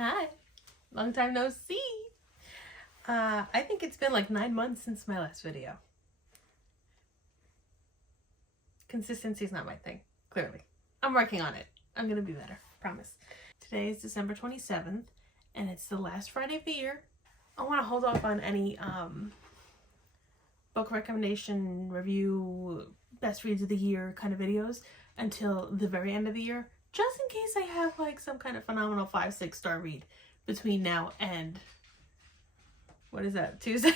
Hi, long time no see. I think it's been like 9 months since my last video. Consistency is not my thing, clearly. I'm working on it. I'm gonna be better, promise. Today is December 27th, and it's the last Friday of the year. I want to hold off on any book recommendation, review, best reads of the year kind of videos until the very end of the year, just in case I have like some kind of phenomenal 5-6 star read between now and what is that, Tuesday?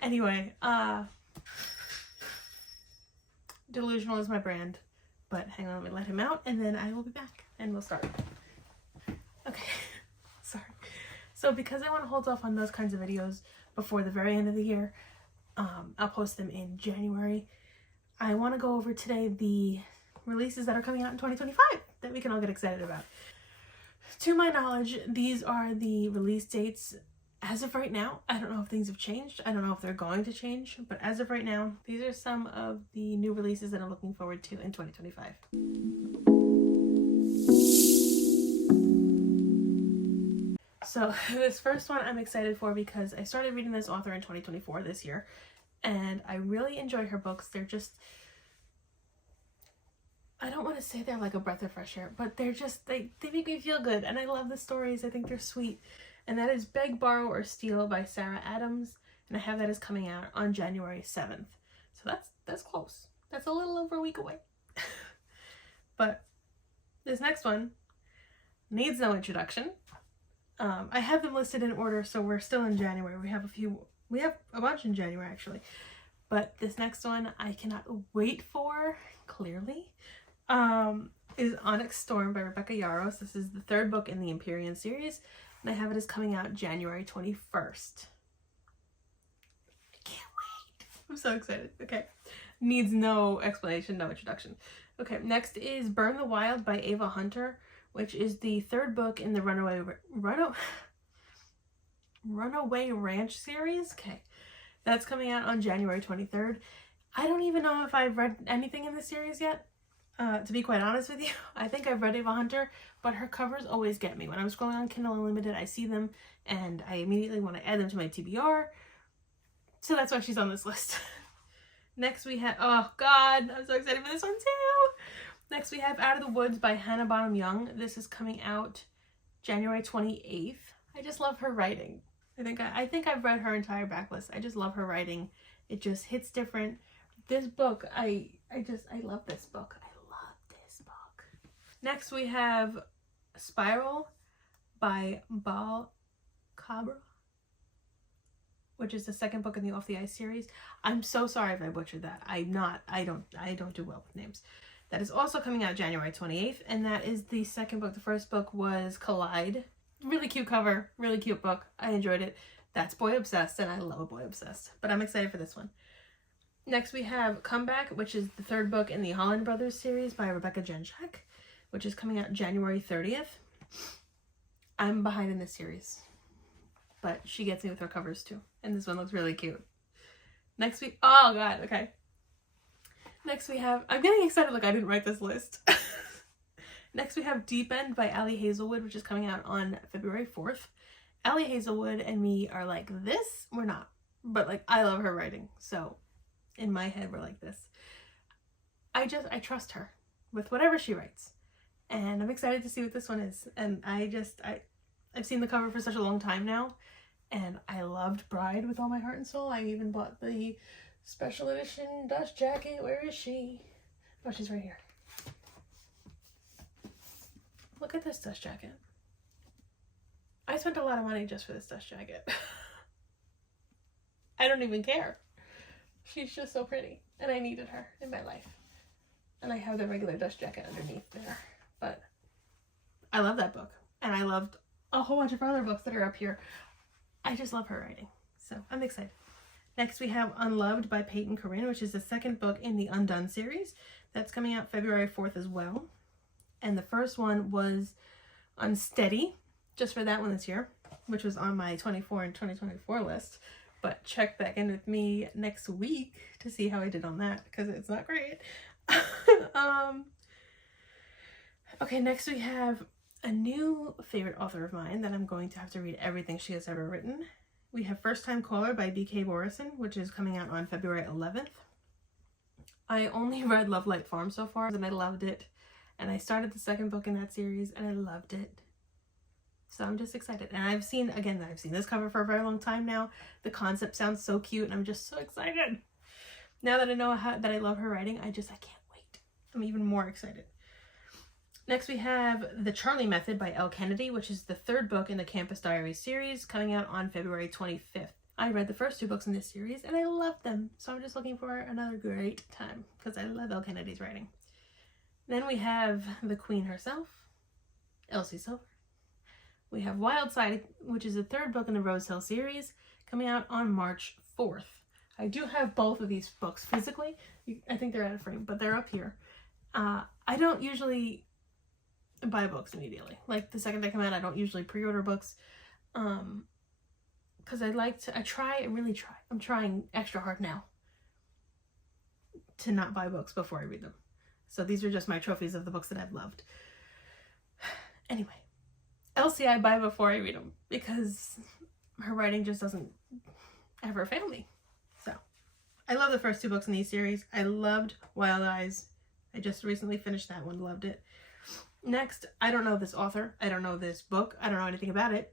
Anyway, Delusional is my brand, but hang on, let me let him out and then I will be back and we'll start. Okay, sorry. So because I want to hold off on those kinds of videos before the very end of the year, I'll post them in January. I want to go over today the releases that are coming out in 2025 that we can all get excited about. To my knowledge, these are the release dates as of right now. I don't know if things have changed. I don't know if they're going to change, but as of right now, these are some of the new releases that I'm looking forward to in 2025. So this first one I'm excited for because I started reading this author in 2024 this year, and I really enjoy her books. They're just, I don't want to say they're like a breath of fresh air, but they're just, they make me feel good, and I love the stories. I think they're sweet. And that is Beg, Borrow, or Steal by Sarah Adams, and I have that as coming out on January 7th. So that's close. That's a little over a week away. But this next one needs no introduction. I have them listed in order, so we're still in January. We have a bunch in January actually. But this next one I cannot wait for, clearly, is Onyx Storm by Rebecca Yarros. This is the third book in the Empyrean series, and I have it as coming out January 21st. I can't wait. I'm so excited. Okay. Needs no explanation, no introduction. Okay, next is Burn the Wild by Ava Hunter, which is the third book in the Runaway Ranch series. Okay, that's coming out on January 23rd. I don't even know if I've read anything in this series yet. To be quite honest with you, I think I've read Ava Hunter, but her covers always get me. When I'm scrolling on Kindle Unlimited, I see them and I immediately want to add them to my TBR. So that's why she's on this list. Next we have, oh god, I'm so excited for this one too. Next we have Out of the Woods by Hannah Bonham Young. This is coming out January 28th. I just love her writing. I think I've read her entire backlist. I just love her writing. It just hits different. This book, I love this book. I love this book. Next we have Spiral by Bal Cabra, which is the second book in the Off the Ice series. I'm so sorry if I butchered that. I don't do well with names. That is also coming out January 28th, and that is the second book. The first book was Collide. Really cute cover, really cute book. I enjoyed it. That's boy obsessed, and I love a boy obsessed, but I'm excited for this one. Next we have Comeback, which is the third book in the Holland Brothers series by Rebecca Jenchak, which is coming out January 30th. I'm behind in this series, but she gets me with her covers too, and this one looks really cute. Next week, oh god, okay. Next we have, I'm getting excited like I didn't write this list. Next we have Deep End by Ali Hazelwood, which is coming out on February 4th. Ali Hazelwood and me are like this. We're not, but like I love her writing. So in my head, we're like this. I trust her with whatever she writes. And I'm excited to see what this one is. And I've seen the cover for such a long time now. And I loved Bride with all my heart and soul. I even bought the special edition dust jacket. Where is she? Oh, she's right here. Look at this dust jacket. I spent a lot of money just for this dust jacket. I don't even care. She's just so pretty, and I needed her in my life. And I have the regular dust jacket underneath there. But I love that book, and I loved a whole bunch of other books that are up here. I just love her writing, so I'm excited. Next we have Unloved by Peyton Corinne, which is the second book in the Undone series. That's coming out February 4th as well. And the first one was Unsteady, just for that one this year, which was on my 24 and 2024 list. But check back in with me next week to see how I did on that, because it's not great. Okay, next we have a new favorite author of mine that I'm going to have to read everything she has ever written. We have First Time Caller by B.K. Borison, which is coming out on February 11th. I only read Love Light Farm so far, and I loved it. And I started the second book in that series, and I loved it. So I'm just excited. And I've seen this cover for a very long time now. The concept sounds so cute, and I'm just so excited. Now that I know that I love her writing, I can't wait. I'm even more excited. Next we have The Charlie Method by Elle Kennedy, which is the third book in the Campus Diaries series, coming out on February 25th. I read the first two books in this series, and I loved them. So I'm just looking for another great time, because I love Elle Kennedy's writing. Then we have the Queen herself, Elsie Silver. We have Wild Side, which is the third book in the Rose Hill series, coming out on March 4th. I do have both of these books physically. I think they're out of frame, but they're up here. I don't usually buy books immediately. Like, the second they come out, I don't usually pre-order books. Because I really try. I'm trying extra hard now to not buy books before I read them. So these are just my trophies of the books that I've loved. Anyway, Elsie I buy before I read them because her writing just doesn't ever fail me. So I love the first two books in these series. I loved Wild Eyes. I just recently finished that one, loved it. Next, I don't know this author. I don't know this book. I don't know anything about it,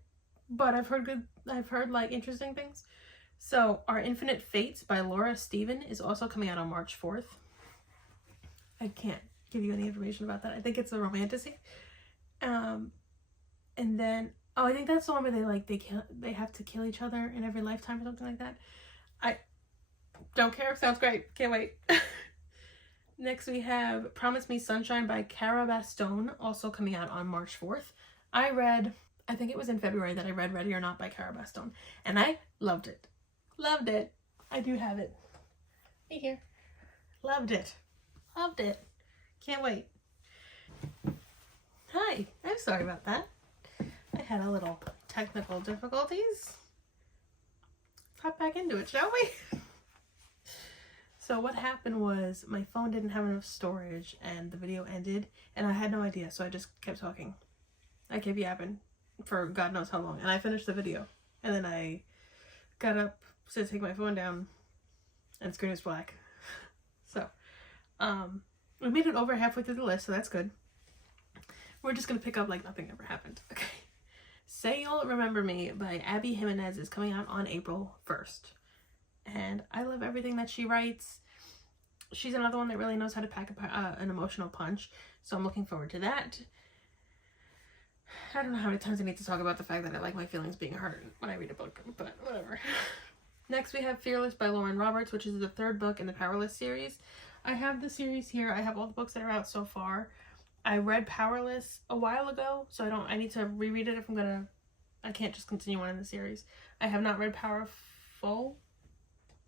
but I've heard like interesting things. So Our Infinite Fates by Laura Stephen is also coming out on March 4th. I can't give you any information about that. I think it's a romantasy. And then, I think that's the one where they have to kill each other in every lifetime or something like that. I don't care. Sounds great. Can't wait. Next we have Promise Me Sunshine by Cara Bastone, also coming out on March 4th. I think it was in February that I read Ready or Not by Cara Bastone, and I loved it. Loved it. I do have it. Right here. Loved it. Loved it. Can't wait. Hi. I'm sorry about that. I had a little technical difficulties. Hop back into it, shall we? So what happened was my phone didn't have enough storage and the video ended and I had no idea, so I just kept talking. I kept yapping for God knows how long, and I finished the video. And then I got up to take my phone down and the screen was black. So, we made it over halfway through the list, so that's good. We're just gonna pick up like nothing ever happened. Okay. Say You'll Remember Me by Abby Jimenez is coming out on April 1st. And I love everything that she writes. She's another one that really knows how to pack an emotional punch, so I'm looking forward to that. I don't know how many times I need to talk about the fact that I like my feelings being hurt when I read a book, but whatever. Next we have Fearless by Lauren Roberts, which is the third book in the Powerless series. I have the series here. I have all the books that are out so far. I read Powerless a while ago, so I need to reread it if I can't just continue on in the series. I have not read Powerful.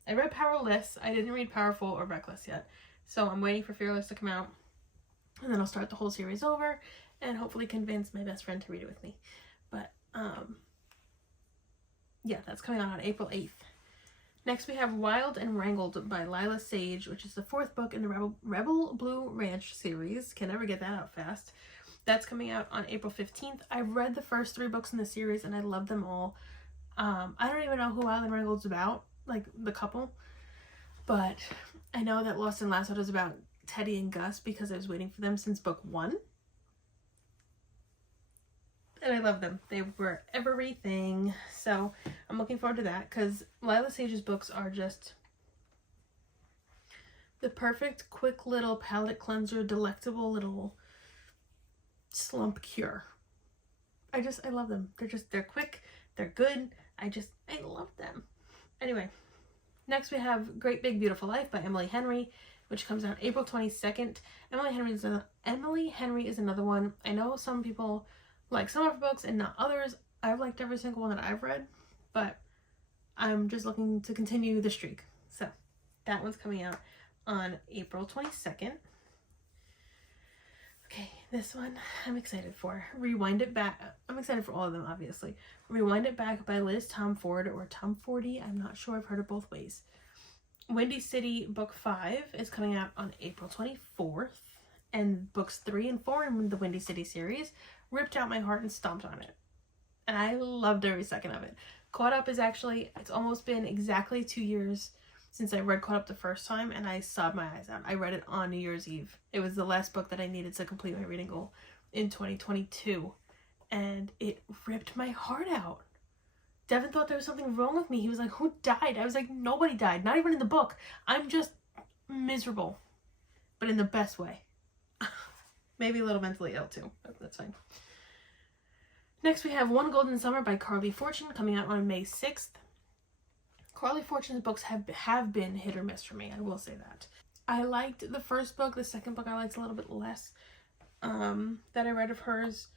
I read Powerless. I didn't read Powerful or Reckless yet. So I'm waiting for Fearless to come out. And then I'll start the whole series over and hopefully convince my best friend to read it with me. But, yeah, that's coming out on April 8th. Next we have Wild and Wrangled by Lila Sage, which is the fourth book in the Rebel Blue Ranch series. Can never get that out fast. That's coming out on April 15th. I read the first three books in the series and I love them all. I don't even know who Wild and Wrangled's about, like the couple, but I know that Lost and Lassoed is about Teddy and Gus because I was waiting for them since book 1. And I love them. They were everything. So I'm looking forward to that because Lila Sage's books are just the perfect, quick little palate cleanser, delectable little slump cure. I love them. They're quick. They're good. I love them. Anyway, next we have Great Big Beautiful Life by Emily Henry, which comes out April 22nd. Emily Henry is another one. I know some people like some of her books and not others. I've liked every single one that I've read, but I'm just looking to continue the streak. So that one's coming out on April 22nd. Okay, this one I'm excited for. Rewind It Back. I'm excited for all of them, obviously. Rewind It Back by Liz Tomford or Tomfordy. I'm not sure. I've heard it both ways. Windy City Book 5 is coming out on April 24th. and books 3 and 4 in the Windy City series ripped out my heart and stomped on it. And I loved every second of it. Caught Up is actually, it's almost been exactly 2 years since I read Caught Up the first time, and I sobbed my eyes out. I read it on New Year's Eve. It was the last book that I needed to complete my reading goal in 2022, and it ripped my heart out. Devin thought there was something wrong with me. He was like, who died? I was like, nobody died. Not even in the book. I'm just miserable, but in the best way. Maybe a little mentally ill too, but that's fine. Next we have One Golden Summer by Carley Fortune, coming out on May 6th. Carley Fortune's books have been hit or miss for me, I will say that. I liked the first book. The second book I liked a little bit less that I read of hers.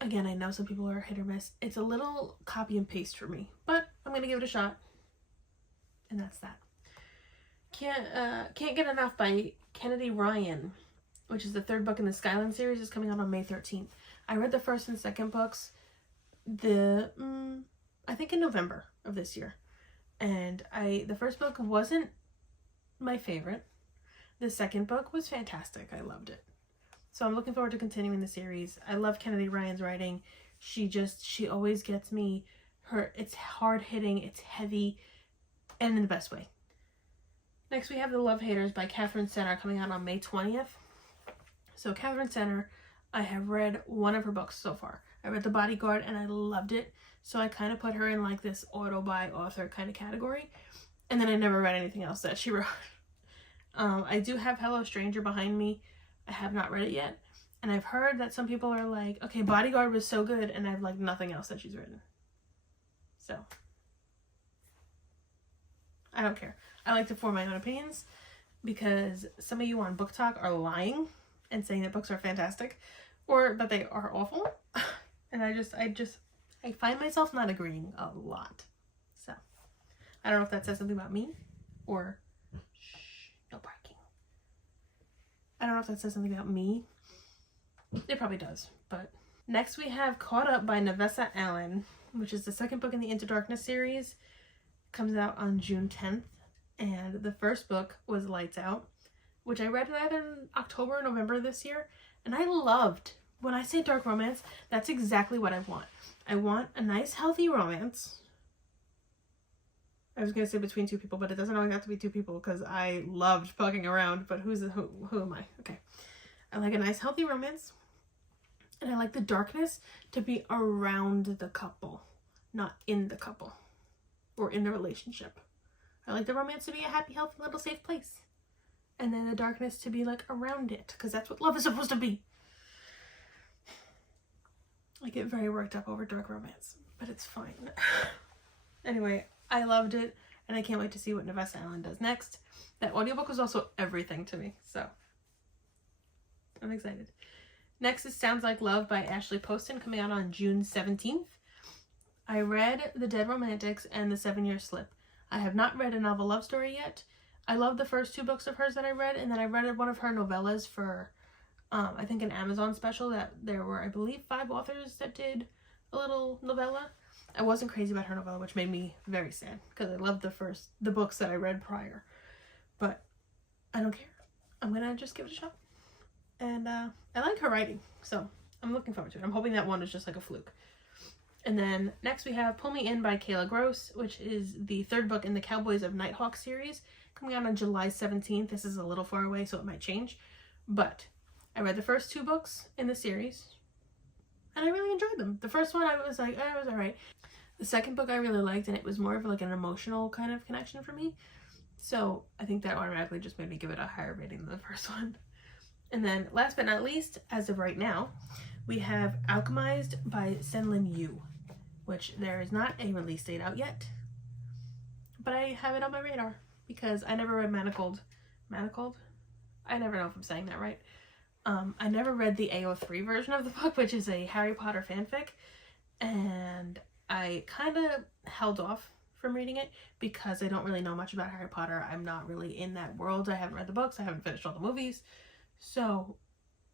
Again, I know some people are hit or miss. It's a little copy and paste for me, but I'm going to give it a shot. And that's that. Can't Get Enough by Kennedy Ryan, which is the third book in the Skyland series, is coming out on May 13th. I read the first and second books I think in November of this year. And the first book wasn't my favorite. The second book was fantastic. I loved it. So I'm looking forward to continuing the series. I love Kennedy Ryan's writing. She always gets me. It's hard hitting, it's heavy, and in the best way. Next we have The Love Haters by Catherine Senner, coming out on May 20th. So Catherine Senner, I have read one of her books so far. I read The Bodyguard and I loved it. So I kind of put her in like this auto-buy author kind of category. And then I never read anything else that she wrote. I do have Hello Stranger behind me. I have not read it yet. And I've heard that some people are like, okay, Bodyguard was so good, and I've like nothing else that she's written. So I don't care. I like to form my own opinions because some of you on Book Talk are lying and saying that books are fantastic or that they are awful. And I find myself not agreeing a lot. So I don't know if that says something about me or no barking. I don't know if that says something about me. It probably does, but next we have Caught Up by Nevessa Allen, which is the second book in the Into Darkness series. Comes out on June 10th, and the first book was Lights Out, which I read either in October or November this year, and I loved. When I say dark romance, that's exactly what I want. I want a nice, healthy romance. I was going to say between two people, but it doesn't always have to be two people because I loved fucking around, but who am I? Okay. I like a nice, healthy romance, and I like the darkness to be around the couple, not in the couple or in the relationship. I like the romance to be a happy, healthy, little safe place, and then the darkness to be like around it, because that's what love is supposed to be. I get very worked up over dark romance, but it's fine. Anyway, I loved it, and I can't wait to see what Nevessa Allen does next. That audiobook was also everything to me, so I'm excited. Next is Sounds Like Love by Ashley Poston, coming out on June 17th. I read The Dead Romantics and The 7-Year Slip. I have not read a novel love story yet. I love the first two books of hers that I read, and then I read one of her novellas for, I think, an Amazon special that there were, I believe, 5 authors that did a little novella. I wasn't crazy about her novella, which made me very sad because I loved the books that I read prior. But I don't care. I'm gonna just give it a shot. And I like her writing, so I'm looking forward to it. I'm hoping that one is just like a fluke. And then next we have Pull Me In by Kayla Gross, which is the third book in the Cowboys of Nighthawk series, coming out on July 17th. This is a little far away, so it might change. But I read the first 2 books in the series, and I really enjoyed them. The first one, I was like, it was alright. The second book I really liked, and it was more of like an emotional kind of connection for me. So I think that automatically just made me give it a higher rating than the first one. And then last but not least, as of right now, we have Alchemized by Senlin Yu, which there is not a release date out yet, but I have it on my radar because I never read Manacled? I never know if I'm saying that right. I never read the AO3 version of the book, which is a Harry Potter fanfic, and I kind of held off from reading it because I don't really know much about Harry Potter. I'm not really in that world. I haven't read the books. I haven't finished all the movies. So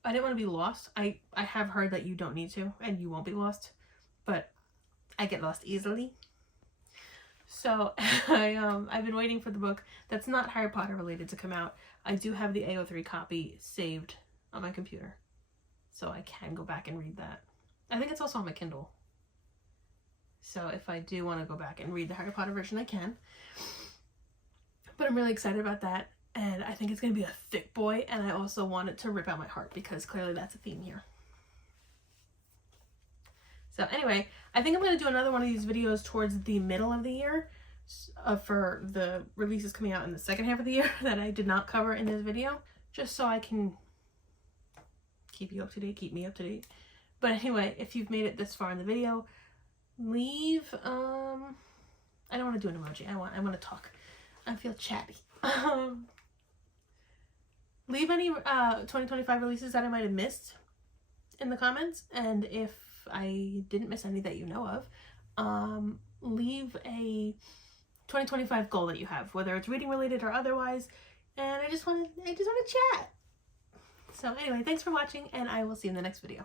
I didn't want to be lost. I have heard that you don't need to and you won't be lost, but I get lost easily. So I've been waiting for the book that's not Harry Potter related to come out. I do have the AO3 copy saved on my computer. So I can go back and read that. I think it's also on my Kindle. So if I do want to go back and read the Harry Potter version, I can. But I'm really excited about that. And I think it's going to be a thick boy. And I also want it to rip out my heart because clearly that's a theme here. So anyway, I think I'm going to do another one of these videos towards the middle of the year for the releases coming out in the second half of the year that I did not cover in this video. Just so I can keep you up to date, keep me up to date. But anyway, if you've made it this far in the video, leave, I don't want to do an emoji. I want to talk. I feel chatty. Leave any 2025 releases that I might have missed in the comments, and if I didn't miss any that you know of, leave a 2025 goal that you have, whether it's reading related or otherwise. And I just want to chat. So anyway, thanks for watching, and I will see you in the next video.